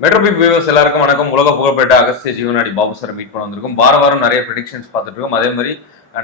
மெட்ரோபிக் viewers எல்லாருக்கும் வணக்கம். உலக புகழ்பெற்ற அகஸ்திய ஜீவனாடி பாபு சார் மீட் பண்ண வந்திருக்கும். வார வாரம் நிறைய ப்ரெடிக்ஷன்ஸ் பார்த்துட்டு இருக்கோம் அதே மாதிரி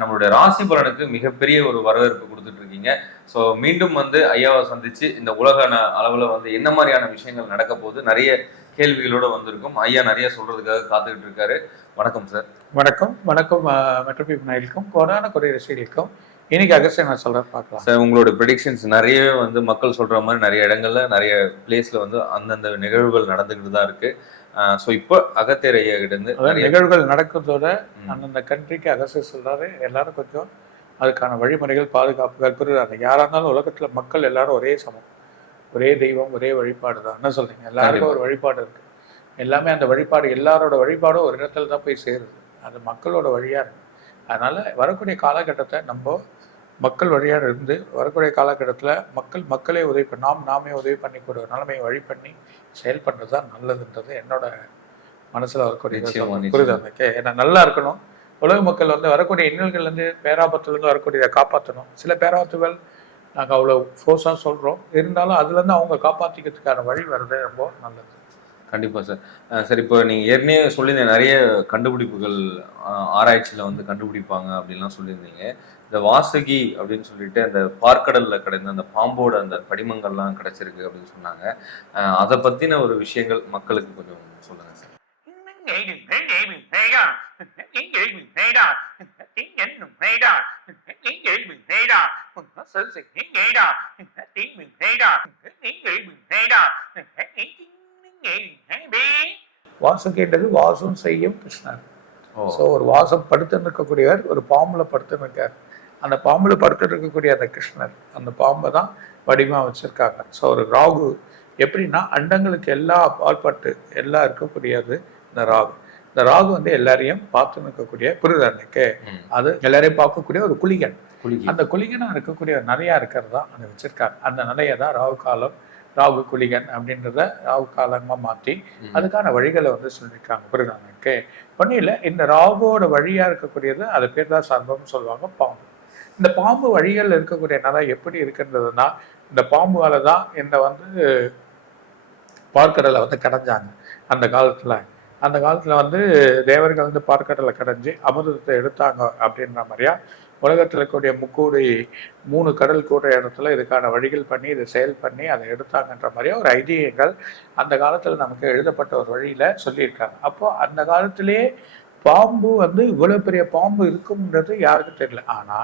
நம்மளுடைய ராசி பலனுக்கு மிகப்பெரிய ஒரு வரவேற்பு கொடுத்துட்டு இருக்கீங்க ஸோ மீண்டும் வந்து ஐயாவை சந்திச்சு இந்த உலக அளவில் அளவுல வந்து என்ன மாதிரியான விஷயங்கள் நடக்க போகுது நிறைய கேள்விகளோட வந்திருக்கும். ஐயா நிறைய சொல்றதுக்காக காத்துக்கிட்டு இருக்காரு. வணக்கம் சார். வணக்கம். வணக்கம் மெட்ரோபிக் நாயலுக்கும் கொரோனா கொடை ரசிகளுக்கும் இன்னைக்கு அகஸ்டியன் நான் சொல்றேன் பார்க்கலாம். சார் உங்களோட ப்ரெடிக்ஷன்ஸ் நிறையவே வந்து மக்கள் சொல்ற மாதிரி நிறைய இடங்கள்ல நிறைய பிளேஸ்ல வந்து அந்தந்த நிகழ்வுகள் நடந்துக்கிட்டு தான் இருக்கு. ஸோ இப்போ அகத்தியர் ஐயா கிட்ட இருந்து அதாவது நிறைய நிகழ்வுகள் நடக்கிறதோட. அந்தந்த கண்ட்ரிக்கு அகஸ்டியன் சொல்றாரு. எல்லாரும் கொஞ்சம் அதுக்கான வழிமுறைகள் பாதுகாப்புகள் புரியுது யாரா இருந்தாலும் உலகத்துல மக்கள் எல்லாரும் ஒரே சமம். ஒரே தெய்வம் ஒரே வழிபாடு தான். என்ன சொல்றீங்க? எல்லாருக்கும் ஒரு வழிபாடு இருக்கு. எல்லாமே அந்த வழிபாடு எல்லாரோட வழிபாடும் ஒரு இடத்துல தான் போய் சேருது. அது மக்களோட வழியா இருக்கு. அதனால வரக்கூடிய காலகட்டத்தை நம்ம மக்கள் வழியா இருந்து வரக்கூடிய காலகட்டத்துல மக்கள் மக்களே உதவி பண்ண நாம் நாமே உதவி பண்ணிக்கூடிய நிலைமையை வழி பண்ணி செயல்படுறது தான் நல்லதுன்றது என்னோட மனசுல வரக்கூடிய எனக்கு? ஏன்னா நல்லா இருக்கணும். உலக மக்கள் வந்து வரக்கூடிய இன்னல்கள்ல இருந்து பேராபத்துல இருந்து வரக்கூடியதை காப்பாற்றணும். சில பேராபத்துகள் நாங்க அவ்வளவு ஃபோர்ஸாக சொல்றோம். இருந்தாலும் அதுல இருந்து அவங்க காப்பாத்திக்கிறதுக்கான வழி வர்றது ரொம்ப நல்லது. கண்டிப்பா சார் சார் இப்போ நீங்க ஏற்கனவே சொல்லியிருந்தீங்க நிறைய கண்டுபிடிப்புகள் ஆராய்ச்சியில வந்து கண்டுபிடிப்பாங்க அப்படின்லாம் சொல்லியிருந்தீங்க. இந்த வாசுகி அப்படின்னு சொல்லிட்டு அந்த பார்க்கடல்ல கிடைந்த அந்த பாம்போட அந்த படிமங்கள்லாம் கிடைச்சிருக்கு அப்படின்னு சொன்னாங்க. அதை பத்தின ஒரு விஷயங்கள் மக்களுக்கு கொஞ்சம் சொல்லுங்க சார். வாசுகின்றது வாசம் செய்யும் கிருஷ்ணர். ஸோ ஒரு வாசம் படுத்து இருக்கக்கூடியவர் ஒரு பாம்புல படுத்து இருக்கார். அந்த பாம்புல படுத்து இருக்கக்கூடிய அந்த கிருஷ்ணர் அந்த பாம்பை தான் வடிவமா வச்சிருக்காங்க. ஸோ ஒரு ராகு எப்படின்னா அண்டங்களுக்கு எல்லா பால்பட்டு எல்லாம் இருக்கக்கூடியது இந்த ராகு. இந்த ராகு வந்து எல்லாரையும் பார்த்து நிற்கக்கூடிய புரிதனுக்கு ம். அது எல்லாரையும் பார்க்கக்கூடிய ஒரு குளிகன். குளிகை அந்த குளிகனா இருக்கக்கூடிய நிறையா இருக்கிறது தான் அங்கே வச்சிருக்காங்க. அந்த நிலையை தான் ராகு காலம் ராகு குளிகன் அப்படின்றத ராகு காலமாக மாற்றி. அதுக்கான வழிகளை வந்து சொல்லியிருக்காங்க புரியுதாங்க ஒன்றும் இந்த ராகுவோட வழியா இருக்கக்கூடியது அது பேர் தான் சர்வம்னு சொல்லுவாங்க பாம்பு. இந்த பாம்பு வழிகளில் இருக்கக்கூடிய நிலை எப்படி இருக்குன்றதுன்னா இந்த பாம்புவால தான் என்னை வந்து பார்க்கடலை வந்து கடைஞ்சாங்க. அந்த காலத்தில். அந்த காலத்தில் வந்து தேவர்கள் வந்து பார்க்கடலை கடைஞ்சி அமிர்தத்தை எடுத்தாங்க அப்படின்ற மாதிரியா உலகத்தில் இருக்கக்கூடிய முக்கூடி மூணு கடல் கூடுற இடத்துல இதுக்கான வழிகள் பண்ணி இதை செயல் பண்ணி அதை எடுத்தாங்கன்ற மாதிரியா ஒரு ஐதீகங்கள் அந்த காலத்தில் நமக்கு எழுதப்பட்ட ஒரு வழியில் சொல்லியிருக்காங்க. அப்போது அந்த காலத்திலேயே பாம்பு வந்து இவ்வளவு பெரிய பாம்பு இருக்கும்ன்றது யாருக்கும் தெரியல. ஆனா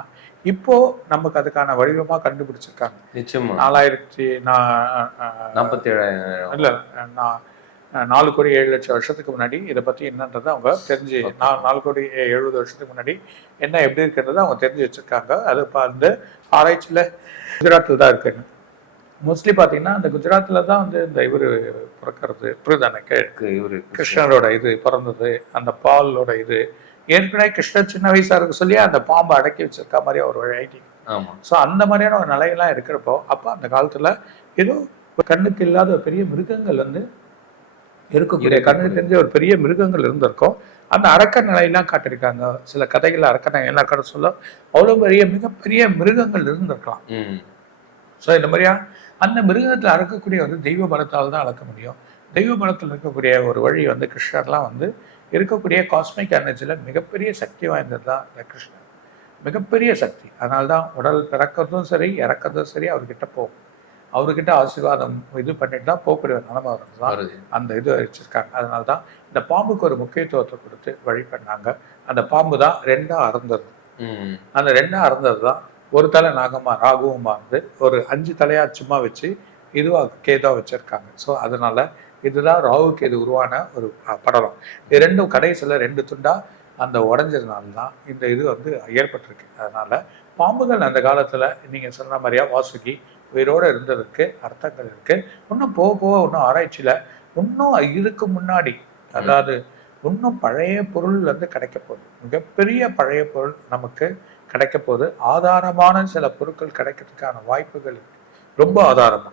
இப்போ நமக்கு அதுக்கான வடிவமா கண்டுபிடிச்சிருக்காங்க. நிச்சயமா. நாலாயிரத்தி நாற்பத்தி ஏழாயிரம் இல்ல நான் நாலு கோடி ஏழு லட்சம் வருஷத்துக்கு முன்னாடி இதை பத்தி என்னன்றதை அவங்க தெரிஞ்சு நான் நாலு கோடி எழுபது வருஷத்துக்கு முன்னாடி என்ன எப்படி இருக்கிறது அவங்க தெரிஞ்சு வச்சிருக்காங்க. அது இப்போ வந்து ஆராய்ச்சியில குஜராத்தில் தான் இருக்குன்னு. மோஸ்ட்லி பார்த்தீங்கன்னா அந்த குஜராத்தில் தான் வந்து இந்த இவர் பிறக்கிறது. புரிதானக்கு இவரு கிருஷ்ணரோட இது பிறந்தது அந்த பாலோட இது. ஏற்கனவே கிருஷ்ணர் சின்ன வயசா இருக்க சொல்லி அந்த பாம்பை அடக்கி வச்சிருக்க மாதிரி ஒரு ஐடி. ஆமா. ஸோ அந்த மாதிரியான ஒரு நிலையெல்லாம் இருக்கிறப்போ அப்போ அந்த காலத்துல ஏதோ கண்ணுக்கு இல்லாத ஒரு பெரிய மிருகங்கள் வந்து இருக்கக்கூடிய கண்ணுக்கு தெரிஞ்ச ஒரு பெரிய மிருகங்கள் இருந்திருக்கும். அந்த அரக்க நிலையெல்லாம் காட்டியிருக்காங்க. சில கதைகள் அரக்க நிலையெல்லாம் காட்ட சொல்ல அவ்வளோ பெரிய மிகப்பெரிய மிருகங்கள் இருந்திருக்கலாம். ஸோ இந்த மாதிரியா? அந்த மிருகத்தில் அறக்கக்கூடிய வந்து தெய்வ பலத்தால் தான் அளக்க முடியும். தெய்வ பலத்தில் இருக்கக்கூடிய ஒரு வழி வந்து கிருஷ்ணர்லாம் வந்து இருக்கக்கூடிய காஸ்மிக் எனர்ஜியில் மிகப்பெரிய சக்தி வாய்ந்தது தான் இந்த கிருஷ்ணர். மிகப்பெரிய சக்தி. அதனால தான் உடல் பிறக்கிறதும் சரி இறக்கிறதும் சரி அவர்கிட்ட போகும். அவர்கிட்ட ஆசீர்வாதம் இது பண்ணிட்டு தான் போகக்கூடிய நிலைமை தான் அந்த இது வச்சிருக்காங்க. அதனால தான் இந்த பாம்புக்கு ஒரு முக்கியத்துவத்தை கொடுத்து வழி பண்ணாங்க அந்த பாம்பு தான் ரெண்டா அறந்தது. அந்த ரெண்டா அறந்தது தான் ஒரு தலை நாகமா ராகுவமா இருந்து ஒரு அஞ்சு தலையா சும்மா வச்சு இதுவாக கேதா வச்சிருக்காங்க. ஸோ அதனால இதுதான் ராகுக்கு இது உருவான ஒரு படலம். இது ரெண்டும் கடைசியில் ரெண்டு துண்டா அந்த உடஞ்சதுனால தான் இந்த இது வந்து ஏற்பட்டிருக்கு. அதனால பாம்புகள் அந்த காலத்தில் நீங்கள் சொன்ன மாதிரியா வாசுகி உயிரோட இருந்ததுக்கு அர்த்தங்கள் இருக்கு. இன்னும் போக போக இன்னும் ஆராய்ச்சியில் இன்னும் இதுக்கு முன்னாடி அதாவது இன்னும் பழைய பொருள் வந்து கிடைக்க போகுது. மிகப்பெரிய பழைய பொருள் நமக்கு கிடைக்க போது ஆதாரமான சில பொருட்கள் கிடைக்கிறதுக்கான வாய்ப்புகள் ரொம்ப ஆதாரமா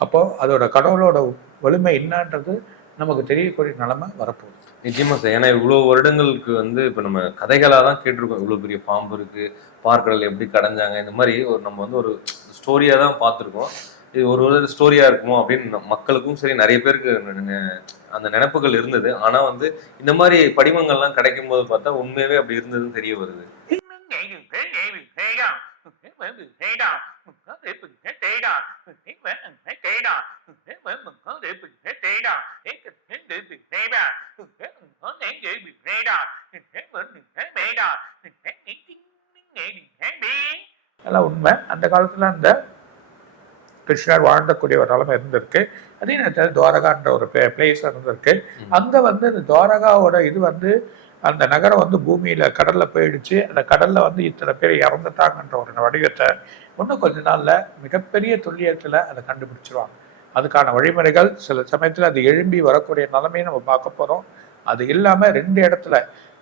அப்போ அதோட கடவுளோட வலிமை என்னன்றது நமக்கு தெரியக்கூடிய நிலைமை வரப்போகுது. நிச்சயமா சார். ஏன்னா இவ்வளோ வருடங்களுக்கு வந்து இப்போ நம்ம கதைகளாக தான் கேட்டிருக்கோம். இவ்வளோ பெரிய பாம்பு இருக்கு பார்க்கடல் எப்படி கடைஞ்சாங்க இந்த மாதிரி ஒரு நம்ம வந்து ஒரு ஸ்டோரியாக தான் பார்த்துருக்கோம். இது ஒரு ஒரு ஸ்டோரியாக இருக்குமோ அப்படின்னு மக்களுக்கும் சரி நிறைய பேருக்கு அந்த நினைப்புகள் இருந்தது. ஆனால் வந்து இந்த மாதிரி படிமங்கள்லாம் கிடைக்கும் போது பார்த்தா உண்மையாகவே அப்படி இருந்ததுன்னு தெரிய வருது. அதெல்லாம் உண்மை. அந்த காலத்துல அந்த கிருஷ்ணர் வாழ்ந்தக்கூடிய ஒரு நிலைமை இருந்திருக்கு. அதே நேரத்தில் துவாரகான்ற ஒரு பிளேஸ் இருந்திருக்கு. அங்க வந்து இந்த துவாரகாவோட இது வந்து அந்த நகரம் வந்து பூமியில கடல்ல போயிடுச்சு. அந்த கடல்ல வந்து இத்தனை பேர் இறந்துட்டாங்கன்ற ஒரு வடிவத்தை இன்னும் கொஞ்ச நாள்ல மிகப்பெரிய துல்லியத்துல அதை கண்டுபிடிச்சிருவாங்க. அதுக்கான வழிமுறைகள் சில சமயத்துல அது எழும்பி வரக்கூடிய நிலைமையை நம்ம பார்க்க போறோம். அது இல்லாம ரெண்டு இடத்துல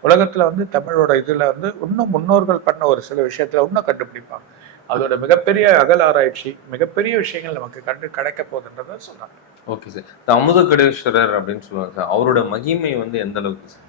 உலகத்துல வந்து தமிழோட இதுல வந்து இன்னும் முன்னோர்கள் பண்ண ஒரு சில விஷயத்துல இன்னும் கண்டுபிடிப்பாங்க. அதோட மிகப்பெரிய அகல் ஆராய்ச்சி மிகப்பெரிய விஷயங்கள் நமக்கு கண்டு கிடைக்க போகுதுன்றத சொல்றாங்க. Okay sir. இந்த அமுதகடேஸ்வரர் அப்படின்னு சொல்லுவாங்க சார். அவரோட மகிமை வந்து எந்த அளவுக்கு சார்?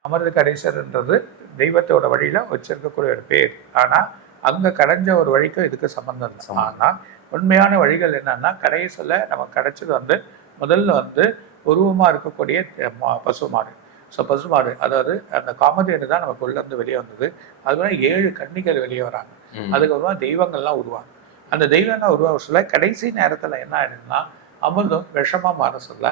அமிர்த கணேசர்ன்றது தெய்வத்தோட வழியில வச்சிருக்கக்கூடிய ஒரு பேர். ஆனா அங்க கடைஞ்ச ஒரு வழிக்கும் இதுக்கு சம்பந்தம் இல்லை. சம்பந்தம். ஆனா உண்மையான வழிகள் என்னன்னா கடைசியில் நமக்கு கிடைச்சது வந்து முதல்ல வந்து உருவமா இருக்கக்கூடிய அஹ், மா- பசுமாடு. ஸோ பசுமாடு அதாவது அந்த காமதேனு தான் நமக்கு உள்ள இருந்து வெளியே வந்தது. அதுவரை ஏழு கன்னிகள் வெளியே வராங்க. அதுக்கப்புறமா தெய்வங்கள்லாம் உருவாங்க. அந்த தெய்வங்கள் உருவாக சொல்ல கடைசி நேரத்துல என்ன ஆயிடுதுன்னா அமிர்தம் விஷமா மாற சொல்ல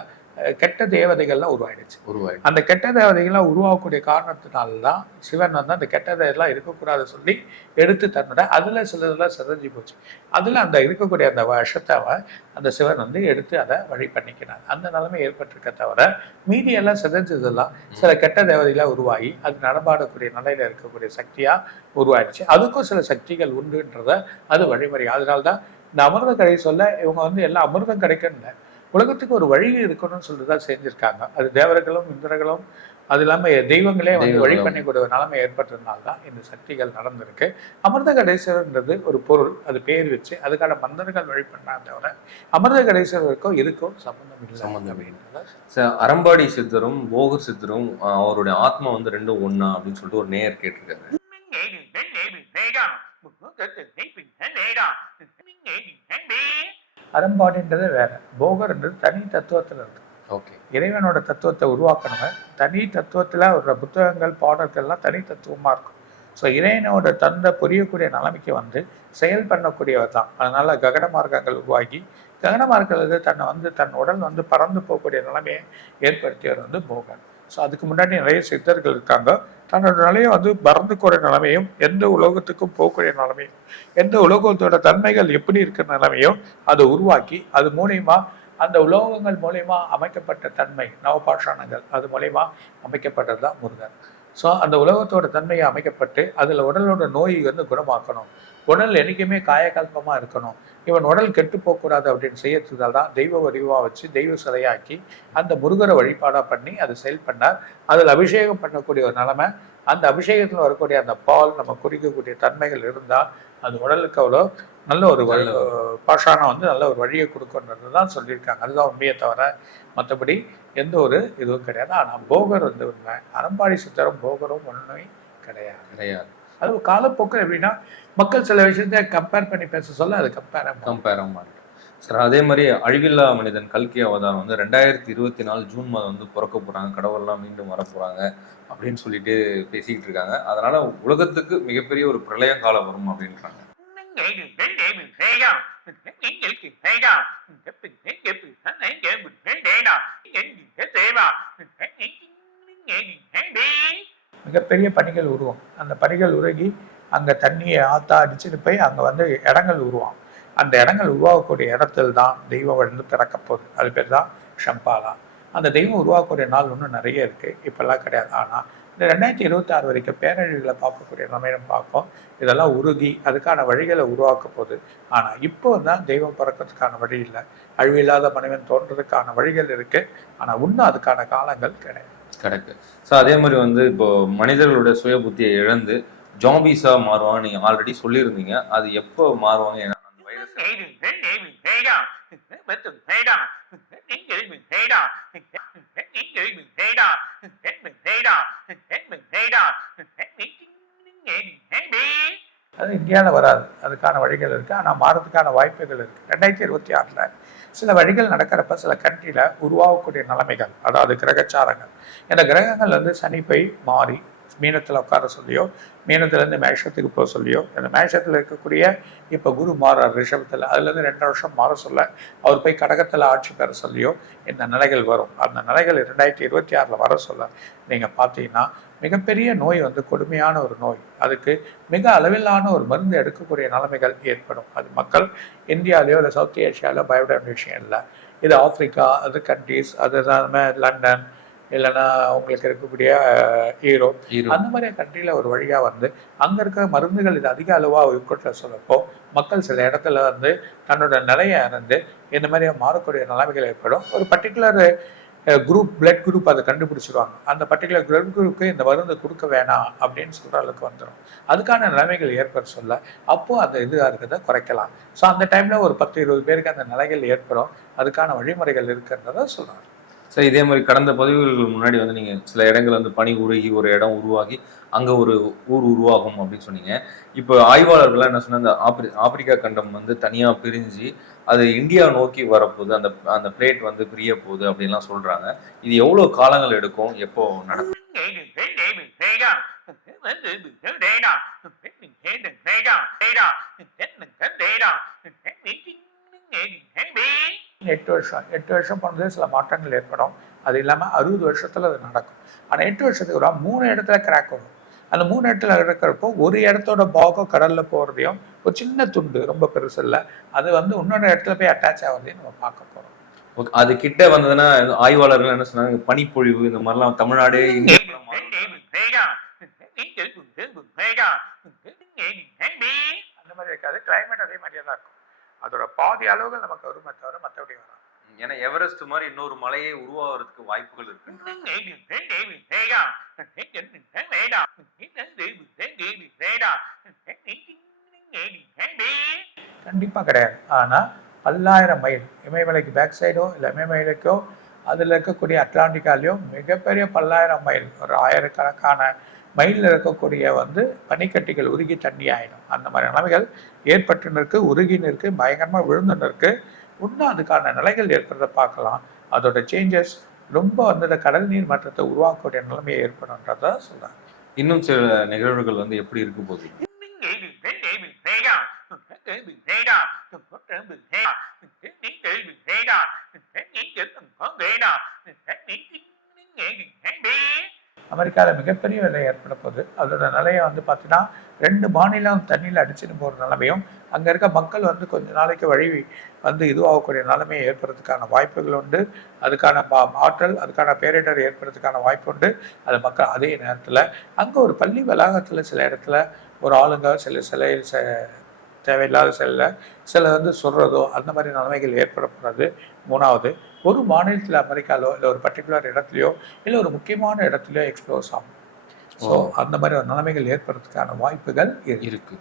கெட்ட தேவதைகள்லாம் உருவாயிடுச்சு. உருவாயிடும் அந்த கெட்ட தேவதைகள்லாம் உருவாகக்கூடிய காரணத்தினால தான் சிவன் வந்து அந்த கெட்ட தேவதைலாம் இருக்கக்கூடாது சொல்லி எடுத்து தன்னோட அதுல சிலதெல்லாம் சிதஞ்சு போச்சு. அதுல அந்த இருக்கக்கூடிய அந்த விஷத்தை அவன் அந்த சிவன் வந்து எடுத்து அதை வழி பண்ணிக்கிறான் அந்த நிலைமை ஏற்பட்டிருக்க தவிர மீதி எல்லாம் சிதைஞ்சதெல்லாம் சில கெட்ட தேவதைகளாக உருவாகி அது நடமாடக்கூடிய நிலையில இருக்கக்கூடிய சக்தியா உருவாயிடுச்சு. அதுக்கும் சில சக்திகள் உண்டுன்றத அது வழிமுறை. அதனால தான் இந்த அமிர்த கடை சொல்ல இவங்க வந்து எல்லாம் அமிர்தம் கிடைக்கணும்ல. உலகத்துக்கு ஒரு வழி இருக்கணும்னு சொல்லிட்டு தான் செஞ்சிருக்காங்க. அது தேவர்களும் இந்திரர்களும் அது இல்லாம தெய்வங்களே வந்து வழி. பண்ணக்கூடிய ஒரு நிலைமை ஏற்பட்டதுனால தான் இந்த சக்திகள் நடந்திருக்கு. அமிர்த கடேஸ்வரர்ன்றது ஒரு பொருள். அது பேர் வச்சு அதுக்கான மந்திரங்கள் வழி பண்ணாங்க தவிர அமிர்த கடேஸ்வரருக்கும் இதுக்கும் சம்பந்தம் இல்லை. சம்பந்தம் இல்லை. அறம்பாடி சித்தரும் போகர் சித்தரும் அவருடைய ஆத்மா வந்து ரெண்டும் ஒண்ணா அப்படின்னு சொல்லிட்டு ஒரு நேயர் கேட்டிருக்காரு. அறம்பாடின்றது வேற. போகர்ன்றது தனி தத்துவத்துல இருக்கு. ஓகே. இறைவனோட தத்துவத்தை உருவாக்கணுங்க தனி தத்துவத்துல ஒரு புத்தகங்கள் பாடல்கள்லாம் தனி தத்துவமா இருக்கும். ஸோ இறைவனோட தந்தை புரியக்கூடிய நிலைமைக்கு வந்து செயல் பண்ணக்கூடியவர் தான். அதனால ககன மார்க்கங்கள் உருவாகி ககன மார்க்கங்கள் தன்னை வந்து தன் உடல் வந்து பறந்து போகக்கூடிய நிலைமையை ஏற்படுத்தியவர் வந்து போகர். ஸோ அதுக்கு முன்னாடி நிறைய சித்தர்கள் இருக்காங்க. தன்னோட நிலையை வந்து மறந்துக்கூடிய நிலைமையும் எந்த உலோகத்துக்கும் போகக்கூடிய நிலைமையும் எந்த உலோகத்தோட தன்மைகள் எப்படி இருக்கிற நிலைமையும் அதை உருவாக்கி அது மூலயமா அந்த உலோகங்கள் மூலயமா அமைக்கப்பட்ட தன்மை நவபாஷாணங்கள் அது மூலயமா அமைக்கப்பட்டது தான் முருகன். ஸோ அந்த உலோகத்தோட தன்மையை அமைக்கப்பட்டு அதில் உடலோட நோய் வந்து குணமாக்கணும். உடல் என்னைக்குமே காயகல்பமா இருக்கணும். இவன் உடல் கெட்டு போகக்கூடாது அப்படின்னு செய்யறதுனால தான் தெய்வ வடிவா வச்சு தெய்வ சிலையாக்கி அந்த முருகரை வழிபாடா பண்ணி அதை செயல் பண்ணார். அதில் அபிஷேகம் பண்ணக்கூடிய ஒரு நிலைமை அந்த அபிஷேகத்தில் வரக்கூடிய அந்த பால் நம்ம குடிக்கக்கூடிய தன்மைகள் இருந்தால் அது உடலுக்கு அவ்வளோ நல்ல ஒரு பாஷாணம் வந்து நல்ல ஒரு வழியை கொடுக்கணுன்றது தான் சொல்லியிருக்காங்க. அதுதான் உண்மையை தவிர மற்றபடி எந்த ஒரு இதுவும் கிடையாது. ஆனால் போகர் வந்து உண்மை. அறம்பாடி சித்தரும் போகரும் ஒன்றுமே கிடையாது. கிடையாது. அது காலப்போக்கில் எப்படின்னா மக்கள் சில விஷயத்த கம்பேர் பண்ணி பேச சொல்ல அது கம்பேர் கம்பேர் மாட்டேன் சார் அதே மாதிரி அழிவில்லா மனிதன் கல்கி அவதாரம் வந்து ரெண்டாயிரத்தி இருபத்தி நாலு ஜூன் மாதம் வந்து பிறக்க போகிறாங்க கடவுள்லாம் மீண்டும் வர அப்படின்னு சொல்லிட்டு பேசிக்கிட்டு இருக்காங்க. அதனால உலகத்துக்கு மிகப்பெரிய ஒரு பிரளய காலம் வரும் அப்படின்றாங்க. மிகப்பெரிய பனிகள் உருவம் அந்த பனிகள் உருகி அங்கே தண்ணியை ஆத்தா அடிச்சுட்டு போய் அங்கே வந்து இடங்கள் உருவாம் அந்த இடங்கள் உருவாகக்கூடிய இடத்துல தான் தெய்வம் வந்து பிறக்க போகுது. அது பேர் தான் ஷம்பாலா. அந்த தெய்வம் உருவாக்கக்கூடிய நாள் இன்னும் நிறைய இருக்குது இப்போல்லாம் கிடையாது. ஆனால் இந்த ரெண்டாயிரத்தி இருபத்தி ஆறு வரைக்கும் பேரழிவுகளை பார்க்கக்கூடிய நிலைமையிலும் பார்ப்போம். இதெல்லாம் உருகி அதுக்கான வழிகளை உருவாக்க போகுது. ஆனால் இப்போ தான் தெய்வம் பிறக்கிறதுக்கான வழி இல்லை. அழிவில்லாத மனிதன் தோன்றதுக்கான வழிகள் இருக்குது ஆனால் இன்னும் அதுக்கான காலங்கள் கிடையாது. கரெக்ட் ஸோ அதே மாதிரி வந்து இப்போ மனிதர்களுடைய சுய புத்தியை இழந்து ஜாம்பிஸா மாறுவாங்க நீங்க ஆல்ரெடி சொல்லியிருந்தீங்க அது எப்போ மாறுவாங்க ஏன்னா அந்த வைரஸ் அது இந்தியாவில் வராது அதுக்கான வழிகள் இருக்குது ஆனால் மாறதுக்கான வாய்ப்புகள் இருக்குது ரெண்டாயிரத்தி இருபத்தி ஆறில் சில வழிகள் நடக்கிறப்ப சில கண்ட்ரியில் உருவாகக்கூடிய நிலைமைகள் அதாவது கிரகச்சாரங்கள். இந்த கிரகங்கள் வந்து சனி போய் மாறி மீனத்தில் உட்கார சொல்லியோ மீனத்துலேருந்து மேஷத்துக்கு போக சொல்லியோ இந்த மேஷத்தில் இருக்கக்கூடிய இப்போ குரு மாறார் ரிஷபத்தில் அதுலேருந்து ரெண்டு வருஷம் மாற சொல்ல அவர் போய் கடகத்தில் ஆட்சி பெற சொல்லியோ இந்த நிலைகள் வரும். அந்த நிலைகள் ரெண்டாயிரத்தி இருபத்தி ஆறில் வர சொல்ல நீங்கள் பார்த்தீங்கன்னா மிகப்பெரிய நோய் வந்து கொடுமையான ஒரு நோய். அதுக்கு மிக அளவிலான ஒரு மருந்து எடுக்கக்கூடிய நிலைமைகள் ஏற்படும். அது மக்கள் இந்தியாவிலேயோ இல்லை சவுத் ஏஷியாவில் பயப்பட விஷயம் இல்லை இது ஆப்பிரிக்கா அது கண்ட்ரீஸ் அது இல்லாமல் லண்டன் இல்லைன்னா உங்களுக்கு இருக்கக்கூடிய ஈரோப் ஈரோடு. அந்த மாதிரி கண்ட்ரியில் ஒரு வழியாக வந்து அங்கே இருக்க மருந்துகள் இது அதிக அளவாக உட்கொள்ள சொல்லப்போ மக்கள் சில இடத்துல வந்து தன்னோட நிலையை அறிந்து இந்த மாதிரி மாறக்கூடிய நிலைமைகள் ஏற்படும். ஒரு பர்டிகுலர் குரூப் பிளட் குரூப் அதை கண்டுபிடிச்சிருவாங்க. அந்த பர்டிகுலர் பிளட் குரூப்புக்கு இந்த மருந்து கொடுக்க வேணாம் அப்படின்னு சொல்கிற அளவுக்கு வந்துடும் அதுக்கான நிலைமைகள் ஏற்பட சொல்ல அப்போது அந்த இதாக இருக்கிறத குறைக்கலாம். ஸோ அந்த டைமில் ஒரு பத்து இருபது பேருக்கு அந்த நிலைகள் ஏற்படும். அதுக்கான வழிமுறைகள் இருக்கிறத சொல்கிறாங்க சரி இதே மாதிரி கடந்த பதிவுகளுக்கு முன்னாடி வந்து நீங்கள் சில இடங்கள் வந்து பனி உருகி ஒரு இடம் உருவாகி அங்கே ஒரு ஊர் உருவாகும் அப்படின்னு சொன்னீங்க. இப்போ ஆய்வாளர்கள்லாம் என்ன சொன்னால் அந்த ஆப்பிரி ஆப்பிரிக்கா கண்டம் வந்து தனியாக பிரிஞ்சு அது இந்தியா நோக்கி வரப்போகுது அந்த அந்த பிளேட் வந்து பிரிய போகுது அப்படின்லாம் சொல்றாங்க. இது எவ்வளவு காலங்கள் எடுக்கும்? எப்போ நடக்கும்? எட்டு வருஷம் எட்டு வருஷம் போனது சில மாற்றங்கள் ஏற்படும். அது இல்லாமல் அறுபது வருஷத்தில் அது நடக்கும். ஆனால் எட்டு வருஷத்துக்கு ஒரு மூணு இடத்துல கிராக் வரும். அந்த மூணு இடத்துல இருக்கிறப்போ ஒரு இடத்தோட பாகம் கடல்ல போகிறதையும் ஒரு சின்ன துண்டு ரொம்ப பெருசு இல்லை அது வந்து இன்னொரு இடத்துல போய் அட்டாச் ஆகிறதையும் நம்ம பார்க்க போகிறோம் அது கிட்ட வந்ததுன்னா ஆய்வாளர்கள் என்ன சொன்னாங்க? பனிப்பொழிவு இந்த மாதிரிலாம் தமிழ்நாடு. அந்த மாதிரி இருக்காது. கிளைமேட் அதே மாதிரியே தான் இருக்கும். அதோட பாதி அளவுகள் நமக்கு வருமே தவிர மற்றபடி வராது. ஏன்னா எவரெஸ்ட் மாதிரி இன்னொரு மலையை உருவாகிறதுக்கு வாய்ப்புகள் இருக்கு. கண்டிப்பாக கிடையாது. ஆனால் பல்லாயிரம் மைல் இமயமலைக்கு பேக் சைடோ இல்லை இமயமலைக்கோ அதில் இருக்கக்கூடிய அட்லாண்டிக்காலையும் மிகப்பெரிய பல்லாயிரம் மைல் ஒரு ஆயிரக்கணக்கான மைலில் இருக்கக்கூடிய வந்து பனிக்கட்டிகள் உருகி தண்ணி ஆயிடும். அந்த மாதிரி நிலைமைகள் ஏற்பட்டுன்னு இருக்கு உருகின்னு இருக்கு பயங்கரமாக விழுந்துன்னு இருக்குது இன்னும் அதுக்கான நிலைகள் ஏற்படுறத பார்க்கலாம். அதோட சேஞ்சஸ் ரொம்ப வந்து இந்த கடல் நீர் மாற்றத்தை உருவாக்கக்கூடிய நிலைமையை ஏற்படும்ன்றத சொல்கிறாங்க இன்னும் சில நிகழ்வுகள் வந்து எப்படி இருக்க போகுது? அமெரிக்காவில் மிகப்பெரிய விலை ஏற்பட போகுது. அதோட நிலையை வந்து பார்த்தீங்கன்னா ரெண்டு மாநிலம் தண்ணியில் அடிச்சுட்டு போகிற நிலைமையும் அங்கே இருக்க மக்கள் வந்து கொஞ்ச நாளைக்கு வழி வந்து இதுவாகக்கூடிய நிலைமையை ஏற்படுறதுக்கான வாய்ப்புகள் உண்டு. அதுக்கான ஆற்றல் அதுக்கான பேரிடர் ஏற்படுறதுக்கான வாய்ப்பு உண்டு. அது மக்கள் அதே நேரத்தில் அங்கே ஒரு பள்ளி வளாகத்தில் சில இடத்துல ஒரு ஆளுங்க சில சிலையில் ச தேவையில்லாத சில சில வந்து சொல்கிறதோ அந்த மாதிரி நிலைமைகள் ஏற்படப்படுறது மூணாவது ஒரு மாநிலத்தில் அமெரிக்காலோ இல்லை ஒரு பர்டிகுலர் இடத்துலையோ இல்லை ஒரு முக்கியமான இடத்துலையோ எக்ஸ்ப்ளோர்ஸ் ஆகும். ஸோ அந்த மாதிரி ஒரு நிலைமைகள் ஏற்படுறதுக்கான வாய்ப்புகள் இருக்கு.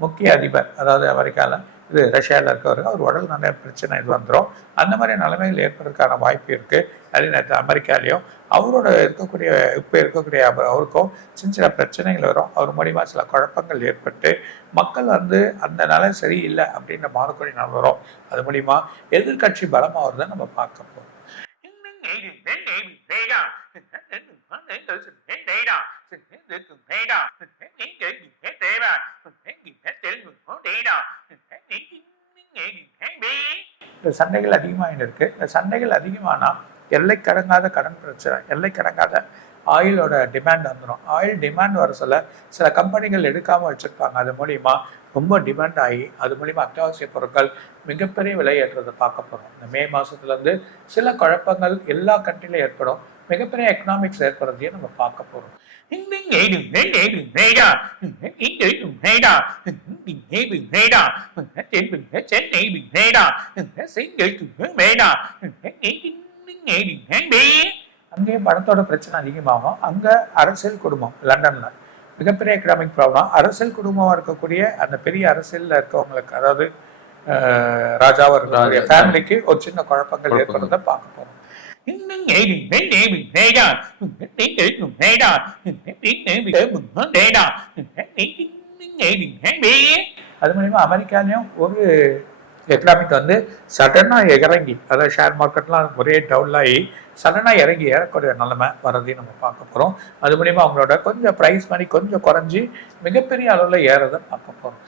முக்கிய அதிபர் அதாவது அமெரிக்காவில் இது ரஷ்யாவில் இருக்கவர் அவர் உடல் நிறைய பிரச்சனை இது வந்துடும் அந்த மாதிரி நிலைமைகள் ஏற்படுறதுக்கான வாய்ப்பு இருக்குது அதே நேரத்தில் அமெரிக்காலேயும் அவரோட இருக்கக்கூடிய இப்போ இருக்கக்கூடிய அவர் அவருக்கும் சின்ன சின்ன பிரச்சனைகள் வரும். அவர் மூலிமா சில குழப்பங்கள் ஏற்பட்டு மக்கள் வந்து அந்த நிலை சரியில்லை அப்படின்ற மாறக்கூடிய நாள் வரும். அது மூலிமா எதிர்க்கட்சி பலமாகிறத நம்ம பார்க்க போகிறோம் இந்த சண்டைகள் அதிகமாகிட்டு இருக்கு. இந்த சண்டைகள் அதிகமானால் எல்லை கடங்காத கடன் பிரச்சனை எல்லை கடங்காத ஆயிலோட டிமாண்ட் வந்துடும் ஆயில் டிமாண்ட் வர சொல்ல சில கம்பெனிகள் எடுக்காமல் வச்சுருப்பாங்க. அது மூலிமா ரொம்ப டிமாண்ட் ஆகி அது மூலிமா அத்தியாவசிய பொருட்கள் மிகப்பெரிய விலை ஏற்றதை பார்க்க போகிறோம் இந்த மே மாதத்துலேருந்து சில குழப்பங்கள் எல்லா கண்ட்ரிலையும் ஏற்படும். மிகப்பெரிய எக்கனாமிக்ஸ் ஏற்படுறதையும் நம்ம பார்க்க போகிறோம் அங்கேயும் பணத்தோட பிரச்சனை அதிகமாகும் அங்கே அரசியல் குடும்பம் லண்டனில் மிகப்பெரிய எக்கனாமிக் ப்ராப்ளம் அரசியல் குடும்பமாக இருக்கக்கூடிய அந்த பெரிய அரசியலில் இருக்கவங்களுக்கு அதாவது அஹ், இருக்கக்கூடிய ஃபேமிலிக்கு ஒரு சின்ன குழப்பங்கள் குழப்பங்கள். ஏற்படுறத பார்க்க போறோம் அது மூலியமா அமெரிக்காலையும் ஒரு எக்கனாமிக் வந்து சடனாக இறங்கி அதாவது ஷேர் மார்க்கெட்லாம் ஒரே டவுன் ஆகி சடனாக இறங்கி ஏறக்கூடிய நிலைமை வரதையும் நம்ம பார்க்க போகிறோம் அது மூலியமா அவங்களோட கொஞ்சம் ப்ரைஸ் மணி கொஞ்சம் குறைஞ்சி மிகப்பெரிய அளவில் ஏறதை பார்க்க போகிறோம்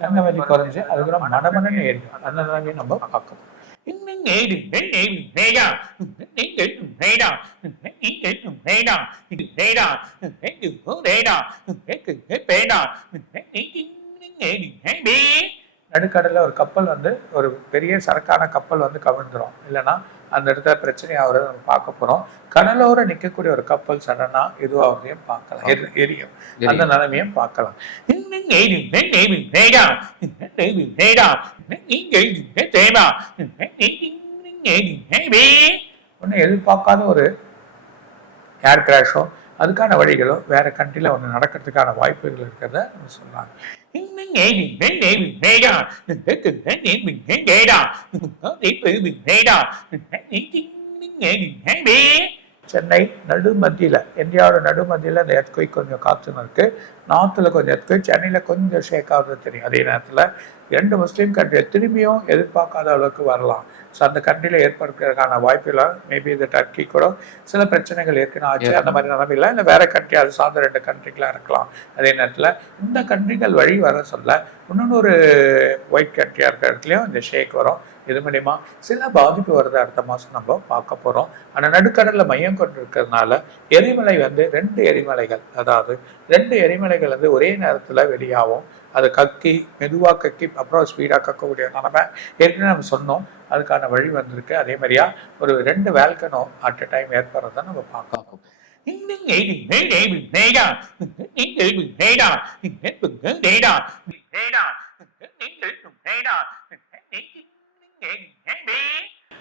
தங்க விலை குறைஞ்சி அதுக்கப்புறம் மனமனன்னு ஏறிடும். அந்த நிலைமையை நம்ம பார்க்கணும். போறோம் நடுக்கடலில் ஒரு கப்பல் வந்து ஒரு பெரிய சரக்கான கப்பல் வந்து கவிழ்ந்துரும். இல்லைன்னா அந்த இடத்துல பிரச்சனை ஆகுறத நம்ம பார்க்க போறோம். கடலோர நிற்கக்கூடிய ஒரு கப்பல் சடனா இதுவாகிறதையும் பார்க்கலாம். எரி- எரியும். அந்த நிலைமையும் பார்க்கலாம். ஒன்றும் எதிர்பார்க்காத ஒரு ஏர் கிராஷோ அதுக்கான வழிகளோ வேற கண்ட்ரில ஒன்று நடக்கிறதுக்கான வாய்ப்புகள் இருக்கிறத Mình nhẹ mình đến nghe, mình thế đó. Mình thấy từ thế để mình nghe đó. Mình có thể tự mình thế đó. Mình thấy những cái nhẹ mình thế đi Chennai நடு மத்தியில இந்தியாவோட நடு மத்தியில இந்த எர்த்குயிக் கொஞ்சம் காத்துன்னு இருக்கு. நார்த்தில் கொஞ்சம் எர்த்குயிக் சென்னையில கொஞ்சம் ஷேக் ஆகுறது தெரியும். அதே நேரத்துல ரெண்டு முஸ்லீம் கண்ட்ரி திரும்பியும் எதிர்பார்க்காத அளவுக்கு வரலாம். ஸோ அந்த கண்ட்ரியில் ஏற்படுறதுக்கான வாய்ப்புகள் மேபி இந்த டர்க்கி கூட சில பிரச்சனைகள் ஏற்கனவே ஆச்சு. அந்த மாதிரி நிலைமையில இல்லை வேற கண்ட்ரி அது சார்ந்த ரெண்டு கண்ட்ரிகளாக இருக்கலாம். அதே நேரத்தில் இந்த கண்ட்ரிகள் வழி வர சொல்ல இன்னொன்று ஒயிட் கண்ட்ரியாக இருக்கிற இடத்துலையும் இந்த ஷேக் வரும். இது மூலயமா சில பாதிப்பு வருது அடுத்த மாதம் நம்ம பார்க்க போகிறோம் ஆனால் நடுக்கடலில் மையம் கொண்டு இருக்கிறதுனால எரிமலை வந்து ரெண்டு எரிமலைகள் அதாவது ரெண்டு எரிமலைகள் வந்து ஒரே நேரத்தில் வெளியாகும் அது கக்கி மெதுவாக கக்கி அப்புறம் ஸ்பீடாக கக்கக்கூடிய நிலமை ஏற்கனவே நம்ம சொன்னோம் அதுக்கான வழி வந்திருக்கு அதே மாதிரியா ஒரு ரெண்டு வேல்கனோ அட் அ டைம் ஏற்படுறத நம்ம பார்க்கலாம்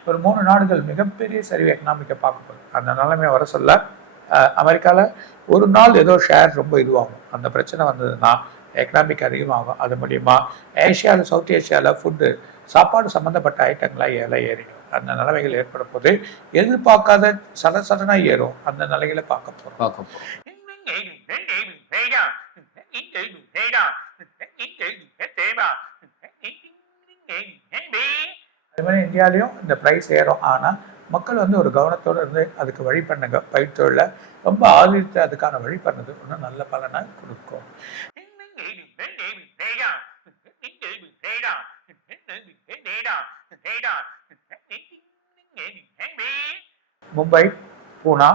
ஒரு மூணு நாடுகள் மிகப்பெரிய சரிவு எக்கனாமிக்கை பார்க்க போகுது அந்த நிலைமை வர சொல்ல அஹ், அமெரிக்கால ஒரு நாள் ஏதோ ஷேர் ரொம்ப இதுவாகும் அந்த பிரச்சனை வந்ததுன்னா எக்கனாமிக் அதிகமாகும் அது மூலியமா ஏஷியாவில் சவுத் ஏஷியாவில் ஃபுட்டு சாப்பாடு சம்மந்தப்பட்ட ஐட்டங்களாக ஏல ஏறிடும் அந்த நிலைமைகள் ஏற்பட போது எதிர்பார்க்காத சட சடனா ஏறும் அந்த நிலைகளை பார்க்க போறோம் பார்க்க போறோம் அது மாதிரி இந்தியாலையும் இந்த ப்ரைஸ் ஏறும். ஆனால் மக்கள் வந்து ஒரு கவனத்தோடு இருந்து அதுக்கு வழி பண்ணுங்க. பயிர்த்தொழில ரொம்ப ஆதரித்து அதுக்கான வழி பண்ணது இன்னும் நல்ல பலனை கொடுக்கும். மும்பை பூனா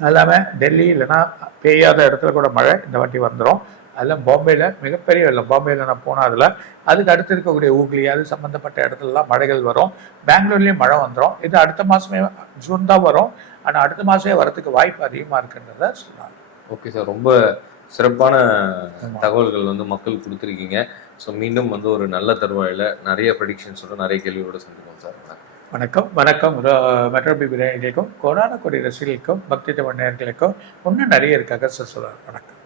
எல்லாமே டெல்லி இல்லைன்னா பெய்யாத இடத்துல கூட மழை இந்த வாட்டி வந்துடும் அதில் பாம்பேல மிகப்பெரிய வெள்ளம். பாம்பேல நான் போனால் அதில் அதுக்கு அடுத்து இருக்கக்கூடிய ஊக்லி அது சம்மந்தப்பட்ட இடத்துலலாம் மழைகள் வரும். பெங்களூர்லேயும் மழை வந்துடும் இது அடுத்த மாதமே ஜூன் தான் வரும். ஆனால் அடுத்த மாதமே வரதுக்கு வாய்ப்பு அதிகமாக இருக்குன்றத சொன்னாங்க. Okay sir. ரொம்ப சிறப்பான. தகவல்கள் வந்து மக்கள் கொடுத்துருக்கீங்க. ஸோ மீண்டும் வந்து ஒரு நல்ல தருவாயில நிறைய ப்ரெடிக்ஷன்ஸோட நிறைய கேள்வியோட சந்திப்போம் சார். வணக்கம். வணக்கம். மெட்ரோ பிபிரைக்கும் கோடான கொடி ரசிகர்களுக்கும் பக்தி தமிழ் நேயர்களுக்கும் இன்னும் நிறைய இருக்காக சார். சொல்லுவார் வணக்கம்.